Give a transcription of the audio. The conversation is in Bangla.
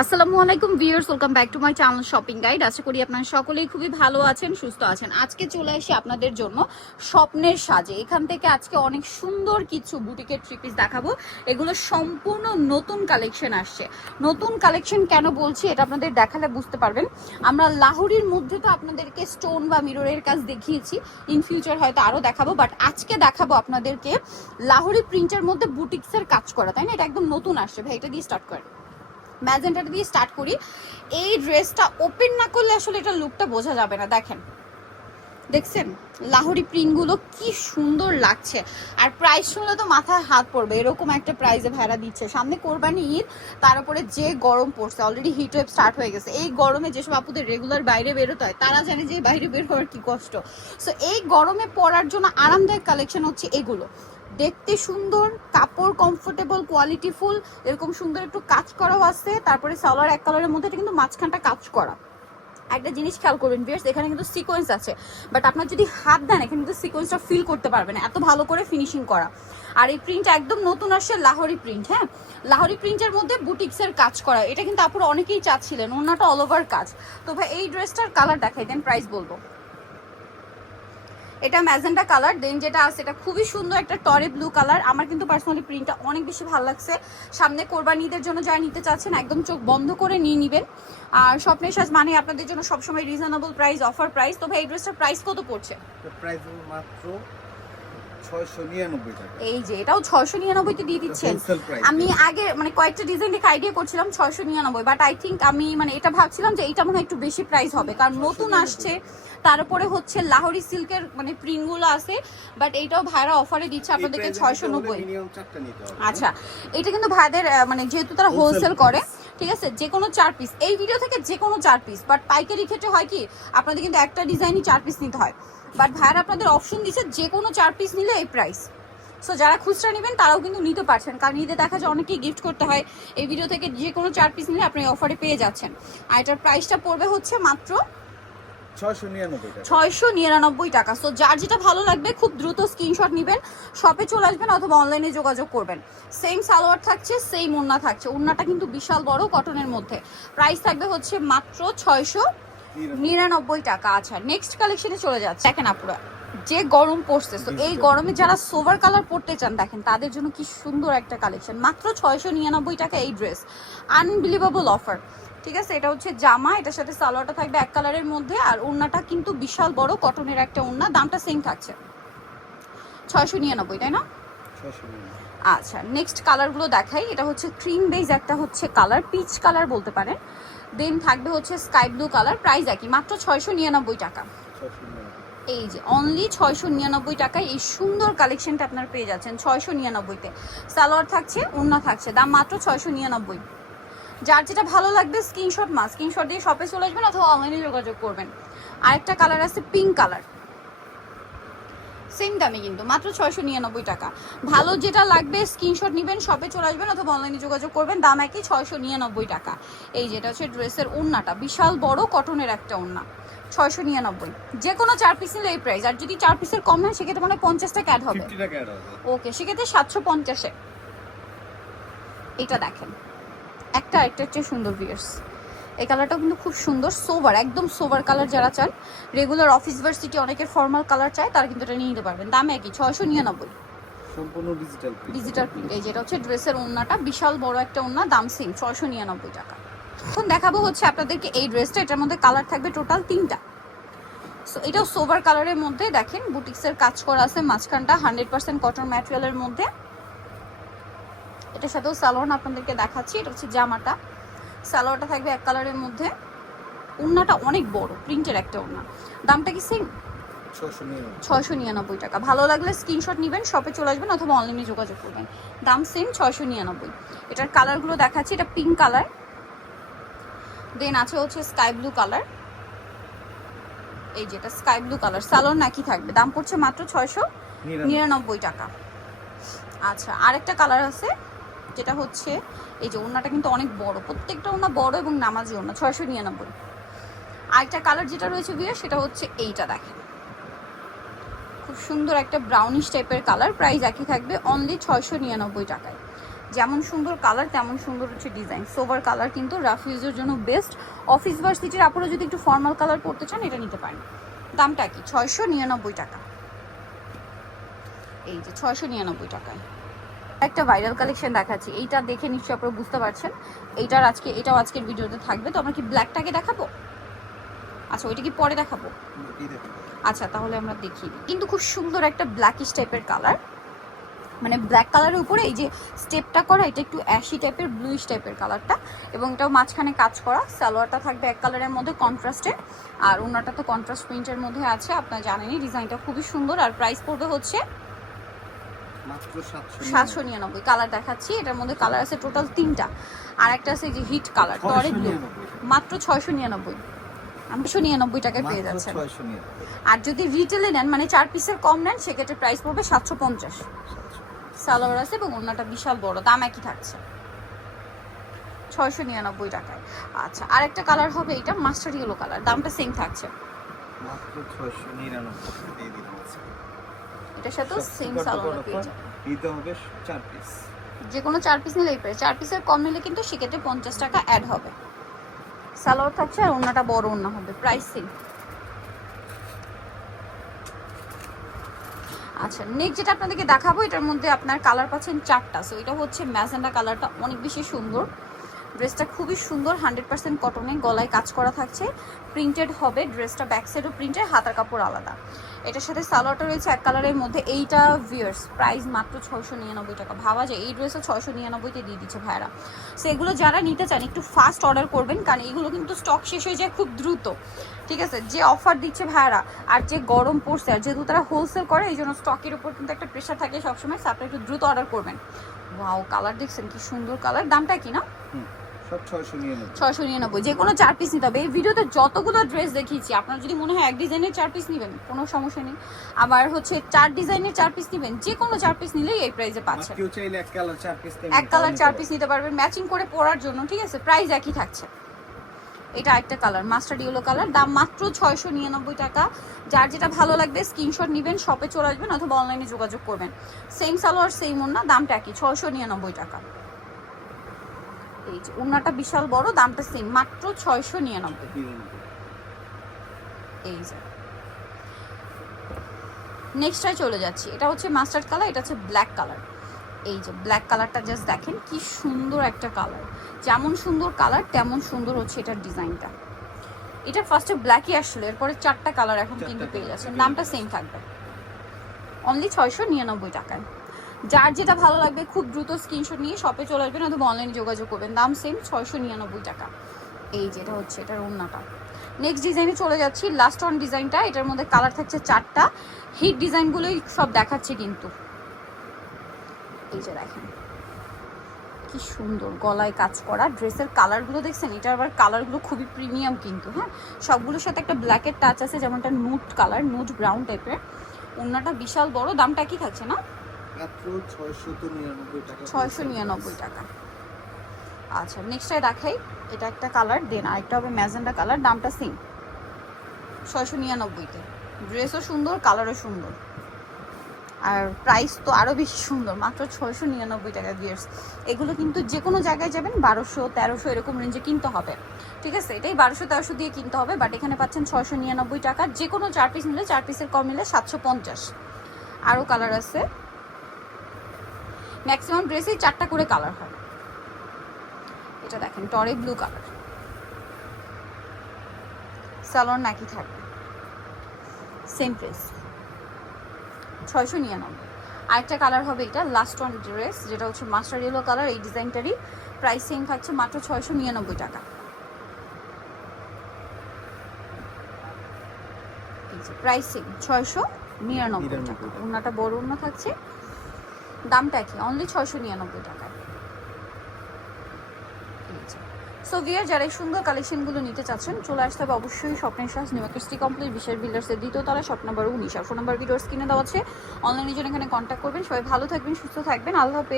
আসসালামু আলাইকুম viewers, welcome back to my channel shopping guide. আশা করি আপনারা সকলেই খুবই ভালো আছেন, সুস্থ আছেন। আজকে চলে আসি আপনাদের জন্য স্বপ্নের সাজে। এখান থেকে আজকে অনেক সুন্দর কিছু বুটিকের থ্রি পিস দেখাবো। এগুলো সম্পূর্ণ নতুন কালেকশন আসছে। নতুন কালেকশন কেন বলছি এটা আপনাদের দেখালে বুঝতে পারবেন। আমরা লাহোরির মধ্যে তো আপনাদেরকে স্টোন বা মিররের কাজ দেখিয়েছি, ইন ফিউচার হয়তো আরও দেখাবো, বাট আজকে দেখাবো আপনাদেরকে লাহোরি প্রিন্টের মধ্যে বুটিক্সের কাজ করা, তাই না? এটা একদম নতুন আসছে। ভাই এটা দিয়ে স্টার্ট করেন, ম্যাজেন্টাটা দিয়ে স্টার্ট করি। এই ড্রেসটা ওপেন না করলে আসলে এটা লুকটা বোঝা যাবে না। দেখছেন লাহোরি প্রিন্টগুলো কি সুন্দর লাগছে, আর প্রাইস শুনলে তো মাথায় হাত পড়বে। এরকম একটা প্রাইসে ভাড়া দিচ্ছে। সামনে কোরবানি ঈদ, তার উপরে যে গরম পড়ছে, অলরেডি হিট ওয়েভ স্টার্ট হয়ে গেছে। এই গরমে যেসব আপুদের রেগুলার বাইরে বেরোতে হয় তারা জানে যে বাইরে বের হওয়ার কি কষ্ট। সো এই গরমে পরার জন্য আরামদায়ক কালেকশন হচ্ছে এগুলো। দেখতে সুন্দর, কাপড় কমফোর্টেবল, কোয়ালিটিফুল, এরকম সুন্দর একটু কাজ করাও আছে। তারপরে সালোয়ার এক কালারের মধ্যে কিন্তু মাঝখানটা কাজ করা। একটা জিনিস খেয়াল করবেন ভিউয়ার্স, এখানে কিন্তু সিকোয়েন্স আছে, বাট আপনার যদি হাত দেন এখানে কিন্তু সিকোয়েন্সটা ফিল করতে পারবেন, এত ভালো করে ফিনিশিং করা। আর এই প্রিন্ট একদম নতুন আসছে, লাহোরি প্রিন্ট। হ্যাঁ, লাহোরি প্রিন্টের মধ্যে বুটিক্সের কাজ করা। এটা কিন্তু আপুরা অনেকেই চাচ্ছিলেন, ওনাটা অল ওভার কাজ। তো ভাই এই ড্রেসটার কালার দেখাই দেন, প্রাইস বলবো। এটা ম্যাজেন্টা কালার, দেন যেটা আছে এটা খুবই সুন্দর একটা টরে ব্লু কালার। আমার কিন্তু পার্সোনালি প্রিন্টটা অনেক বেশি ভালো লাগছে। সামনে কোরবানি ঈদের জন্য যারা নিতে চাচ্ছেন একদম চোখ বন্ধ করে নিয়ে নেবেন। আর স্বপ্নের সাজ মানে আপনাদের জন্য সবসময় রিজনেবল প্রাইস, অফার প্রাইস। তো ভাই এই ড্রেসটার প্রাইস কত পড়ছে? প্রাইস মাত্র 699 টাকা। এই যে এটাও 699 তে দিয়ে দিচ্ছেন। আমি আগে মানে কয়েকটা ডিজাইন দেখে আইডিয়া করছিলাম 699, বাট আই থিঙ্ক আমি মানে এটা ভাবছিলাম যে এটা মনে হয় একটু বেশি প্রাইস হবে, কারণ নতুন আসছে। তারপরে হচ্ছে লাহোরি সিল্কের মানে প্রিন্টগুলো আছে, বাট এইটাও ভাইরা অফারে দিচ্ছে আপনাদেরকে 690। আচ্ছা, এটা কিন্তু ভাইদের মানে যেহেতু তারা হোলসেল করে, ঠিক আছে, যে কোনো 4 পিস এই ভিডিও থেকে যে কোনো 4 পিস। বাট পাইকারি ক্ষেত্রে হয় কি আপনাদের কিন্তু একটা ডিজাইনই 4 পিস নিতে হয়, বাট ভাইরা আপনাদের অপশন দিচ্ছে যে কোনো 4 পিস নিলে এই প্রাইস। সো যারা খুচরা নেবেন তারাও কিন্তু নিতে পারছেন, কারণ ঈদে দেখা যায় অনেকেই গিফট করতে হয়। এই ভিডিও থেকে যে কোনো 4 পিস নিলে আপনি অফারে পেয়ে যাচ্ছেন। আর এটার প্রাইসটা পড়বে হচ্ছে মাত্র 699 টাকা। সো যার যেটা ভালো লাগবে খুব দ্রুত স্ক্রিনশট নেবেন, শপে চলে আসবেন অথবা অনলাইনে যোগাযোগ করবেন। সেম সালোয়ার থাকছে, সেম ওড়না থাকছে। ওড়নাটা কিন্তু বিশাল বড় কটনের মধ্যে। প্রাইস থাকবে হচ্ছে মাত্র 699 টাকা। আচ্ছা, নেক্সট কালেকশনে চলে যাচ্ছে। দেখেন আপুরা, যে গরম পড়ছে, তো এই গরমে যারা সোভার কালার পরতে চান দেখেন তাদের জন্য কি সুন্দর একটা কালেকশন। মাত্র 699 টাকা এই ড্রেস, আনবিলিভেবল অফার। ঠিক আছে, এটা হচ্ছে জামা, এটার সাথে সালোয়ারটা থাকবে এক কালারের মধ্যে, আর ওড়নাটা কিন্তু বিশাল বড় কটনের একটা ওড়না। দামটা সেম থাকছে 699, তাই না? আচ্ছা, নেক্সট কালারগুলো দেখাই। এটা হচ্ছে ক্রিম বেজ, একটা হচ্ছে কালার পিচ কালার বলতে পারেন, দেন থাকবে হচ্ছে স্কাই ব্লু কালার। প্রাইস একই, মাত্র 699 টাকা। এই যে অনলি 699 টাকায় এই সুন্দর কালেকশনটা আপনারা পেয়ে যাচ্ছেন 699-তে। সালোয়ার থাকছে, ওড়না থাকছে, দাম মাত্র 699। যার যেটা ভালো লাগবে স্ক্রিনশট দিয়ে শপে চলে আসবেন অথবা অনলাইনে যোগাযোগ করবেন। আরেকটা কালার আছে পিঙ্ক কালার, সেম দামে কিন্তু মাত্র 699 টাকা। ভালো যেটা লাগবে স্ক্রিনশট নেবেন, শপে চলে আসবেন অথবা অনলাইনে যোগাযোগ করবেন, দাম একই 699 টাকা। এই যেটা হচ্ছে ড্রেসের ওড়নাটা, বিশাল বড় কটনের একটা ওড়না, 699। যে কোনো 4 পিস নিলে এই প্রাইস। আর যদি 4 পিসের কম হয় সেক্ষেত্রে মানে 50 টাকা অ্যাড হবে। ওকে, সেক্ষেত্রে 750-এ। এটা দেখেন, একটা হচ্ছে সুন্দর ভিউয়ার্স। এই কালারটাও কিন্তু খুব সুন্দর, সোভার, একদম সোভার কালার। যারা চান রেগুলার অফিস ভার্সিটি অনেকের ফর্মাল কালার চায়, তারা কিন্তু এটা নিয়ে নিতে পারবেন। দাম একই 699, সম্পূর্ণ ডিজিটাল প্রিন্ট। এই যেটা হচ্ছে ড্রেসের ওড়নাটা, বিশাল বড় একটা ওড়না, দাম সেম 699 টাকা। এখন দেখাবো হচ্ছে আপনাদেরকে এই ড্রেসটা। এটার মধ্যে কালার থাকবে টোটাল 3টা। সো এটাও সোভার কালারের মধ্যে, দেখেন বুটিক্সের কাজ করা আছে, মাঝখানটা 100% কটন ম্যাটেরিয়ালের মধ্যে। এটার সাথেও সালোয়ার আপনাদেরকে দেখাচ্ছি। এটা হচ্ছে জামাটা, সালোয়ারটা থাকবে এক কালারের মধ্যে, ওড়নাটা অনেক বড় প্রিন্টের একটা ওড়না। দামটা কি সেম 699 টাকা। ভালো লাগলে স্ক্রিনশট নেবেন, শপে চলে আসবেন অথবা অনলাইনে যোগাযোগ করবেন, দাম সেম 699। এটার কালারগুলো দেখাচ্ছি। এটা পিঙ্ক কালার, দেন আছে হচ্ছে স্কাই ব্লু কালার। এই যেটা স্কাই ব্লু কালার, সালোয়ার নাকি থাকবে, দাম পড়ছে মাত্র 699 টাকা। আচ্ছা, আরেকটা কালার আছে যেটা হচ্ছে এই যে ওড়নাটা কিন্তু অনেক বড়, প্রত্যেকটা ওড়না বড় এবং নামাজি ওড়না, 699। আরেকটা কালার যেটা রয়েছে ভিউয়ার সেটা হচ্ছে এইটা, দেখেন খুব সুন্দর একটা ব্রাউনিশ টাইপের কালার। প্রাইস একই থাকবে অনলি 699 টাকায়। যেমন সুন্দর কালার তেমন সুন্দর হচ্ছে ডিজাইন। সোভার কালার কিন্তু রাফ ইউজের জন্য বেস্ট। অফিস ভার্সিটির আপনারা যদি একটু ফর্মাল কালার পরতে চান এটা নিতে পারেন। দামটা কি 699 টাকা। এই যে 699 টাকায় একটা ভাইরাল কালেকশন দেখাচ্ছি। এইটা দেখে নিশ্চয়ই আপনারা বুঝতে পারছেন এটাও আজকের ভিডিওতে থাকবে। তো আমরা কি ব্ল্যাকটাকে দেখাবো? আচ্ছা ওইটা কি পরে দেখাবো? আচ্ছা তাহলে আমরা দেখি। কিন্তু খুব সুন্দর একটা ব্ল্যাকিশ টাইপের কালার, মানে ব্ল্যাক কালারের উপরে এই যে স্টেপটা করা, এটা একটু অ্যাশি টাইপের ব্লুইশ টাইপের কালারটা, এবং এটাও মাঝখানে কাজ করা। সালোয়ারটা থাকবে এক কালারের মধ্যে কন্ট্রাস্টে, আর ওনাটা তো কন্ট্রাস্ট প্রিন্টের মধ্যে আছে, আপনারা জানেনই। ডিজাইনটা খুবই সুন্দর আর প্রাইস পড়বে হচ্ছে মাত্র 799। কালার দেখাচ্ছি, এটার মধ্যে কালার আছে টোটাল 3টা, আর একটা আছে এই যে হিট কালার টরে ব্লু। মাত্র 699, 699 টাকায় পেয়ে যাচ্ছেন। আর যদি রিটেলে নেন মানে 4 পিসের কম নেন সেক্ষেত্রে প্রাইস পড়বে 750। সালোয়ার আছে এবং ওনাটা বিশাল বড়, দাম একই থাকছে 699 টাকায়। আচ্ছা আরেকটা কালার হবে এটা মাস্টার ইয়েলো কালার, দামটা সেম থাকছে মাত্র 699 দিয়ে দিলাম। এটার সাথেও সেম সালোয়ার পেয়ে যাবেন। দিতে হবে 4 পিস, যে কোনো 4 পিস নিলেই পারে। 4 পিসের কম নিলে কিন্তু সেক্ষেত্রে 50 টাকা অ্যাড হবে। সালোয়ার থাকছে আর ওনাটা বড় ওনা হবে, প্রাইস সেম। আচ্ছা নেক্সট যেটা আপনাদেরকে দেখাবো, এটার মধ্যে আপনার কালার পাচ্ছেন 4টা। সো এটা হচ্ছে ম্যাজেন্ডা কালারটা, অনেক বেশি সুন্দর। ড্রেসটা খুবই সুন্দর, 100% কটনে, গলায় কাজ করা থাকছে, প্রিন্টেড হবে। ড্রেসটা ব্যাক সাইডও প্রিন্টেড, হাতার কাপড় আলাদা। এটার সাথে সালোয়ারটা রয়েছে এক কালারের মধ্যে। এইটা ভিয়ার্স প্রাইস মাত্র 699 টাকা। ভাবা যায় এই ড্রেসও 699-তে দিয়ে দিচ্ছে ভাইরা। সো এগুলো যারা নিতে চান একটু ফাস্ট অর্ডার করবেন, কারণ এগুলো কিন্তু স্টক শেষ হয়ে যায় খুব দ্রুত। ঠিক আছে, যে অফার দিচ্ছে ভাইরা আর যে গরম পড়ছে, আর যেহেতু তারা হোলসেল করে এই জন্য স্টকের উপর কিন্তু একটা প্রেশার থাকে সবসময়। সো আপনারা একটু দ্রুত অর্ডার করবেন। ওয়াও কালার দেখছেন কি সুন্দর কালার। দামটা কি না? 699। যে কোনো 4 পিস নিতে হবে। এই ভিডিওতে যতগুলো ড্রেস দেখিয়েছি আপনার যদি মনে হয় এক ডিজাইনের 4 পিস নেবেন কোনো সমস্যা নেই, আবার হচ্ছে 4 ডিজাইনের 4 পিস নেবেন, যে কোনো 4 পিস নিলেই এই প্রাইসে পাচ্ছেন। কেউ চাইলে এক কালার 4 পিস এক কালার 4 পিস নিতে পারবেন ম্যাচিং করে পরার জন্য। ঠিক আছে, প্রাইস একই থাকছে। এটা একটা কালার মাস্টার্ড ইয়েলো কালার, দাম মাত্র 699 টাকা। যার যেটা ভালো লাগবে স্ক্রিনশট নেবেন, শপে চলে আসবেন অথবা অনলাইনে যোগাযোগ করবেন। সেম সালোয়ার সেম ওন্না, দামটা একই 699 টাকা। এই যে ওন্নাটা বিশাল বড়, দামটা সেম মাত্র 699। এই যে নেক্সটটায় চলে যাচ্ছি। এটা হচ্ছে মাস্টার্ড কালার, এটা হচ্ছে ব্ল্যাক কালার। এই যে ব্ল্যাক কালারটা জাস্ট দেখেন কি সুন্দর একটা কালার। যেমন সুন্দর কালার তেমন সুন্দর হচ্ছে এটার ডিজাইনটা। এটা ফার্স্টে ব্ল্যাকই আসলে, এরপরে 4টা কালার এখন কিন্তু পেয়ে যাচ্ছেন। দামটা সেম থাকবে অনলি 699 টাকায়। যার যেটা ভালো লাগবে খুব দ্রুত স্ক্রিনশট নিয়ে শপে চলে আসবেন অথবা অনলাইনে যোগাযোগ করবেন। দাম সেম 699 টাকা। এই যেটা হচ্ছে এটার ওন্নাটা। নেক্সট ডিজাইনে চলে যাচ্ছি, লাস্ট অন ডিজাইনটা। এটার মধ্যে কালার থাকছে 4টা। হিট ডিজাইনগুলোই সব দেখাচ্ছে কিন্তু। এই যে দেখেন কি সুন্দর গলায় কাজ করা। ড্রেসের কালারগুলো দেখছেন, এটার আবার কালারগুলো খুবই প্রিমিয়াম কিন্তু। হ্যাঁ, সবগুলোর সাথে একটা ব্ল্যাকের টাচ আছে, যেমনটা নুট কালার, নুট ব্রাউন টাইপের। ওন্নাটা বিশাল বড়, দামটা কি থাকছে না? মাত্র 699 টাকা। 699 টাকা। আচ্ছা নেক্সটটাই দেখাই, এটা একটা কালার, দেন আরেকটা হবে ম্যাজেন্ডা কালার, দামটা সেম 699-তে। ড্রেসও সুন্দর, কালারও সুন্দর, আর প্রাইস তো আরও বেশি সুন্দর, মাত্র 699 টাকা। ভিয়ার্স এগুলো কিন্তু যে কোনো জায়গায় যাবেন 1200 1300 এরকম রেঞ্জে কিনতে হবে। ঠিক আছে, এটাই 1200 1300 দিয়ে কিনতে হবে, বাট এখানে পাচ্ছেন 699 টাকা। যে কোনো 4 পিস নিলে, 4 পিসের কম নিলে 750। আরও কালার আছে, ম্যাক্সিমাম ড্রেসেই 4টা করে কালার হয়। এটা দেখেন টরে ব্লু কালার, সালোয়ার নাকি থাকবে, সেম প্রাইস 699। আরেকটা কালার হবে এটা লাস্ট ওয়ান ড্রেস, যেটা হচ্ছে মাস্টার ইয়েলো কালার। এই ডিজাইনটারই প্রাইস সেম থাকছে মাত্র 699 টাকা। এই যে প্রাইস সেম 699 টাকা। ওন্নাটা বড় ওন্না থাকছে, দামটা কি অনলি 699 টাকা। সো ভিয়ার যারা এই সুন্দর কালেকশনগুলো নিতে চাচ্ছেন চলে আসতে হবে অবশ্যই স্বপ্নের শাস নিউ মার্কেট সিটি কমপ্লেক্স বিশাল বিল্ডার্সের 2য় তলা, শপ নাম্বার 19। আর ফোন নাম্বার ভিডিওর স্ক্রিনে দেওয়া আছে, অনলাইনে জন্য এখানে কন্ট্যাক্ট করবেন। সবাই ভালো থাকবেন, সুস্থ থাকবেন, আল্লাহ হাফেজ।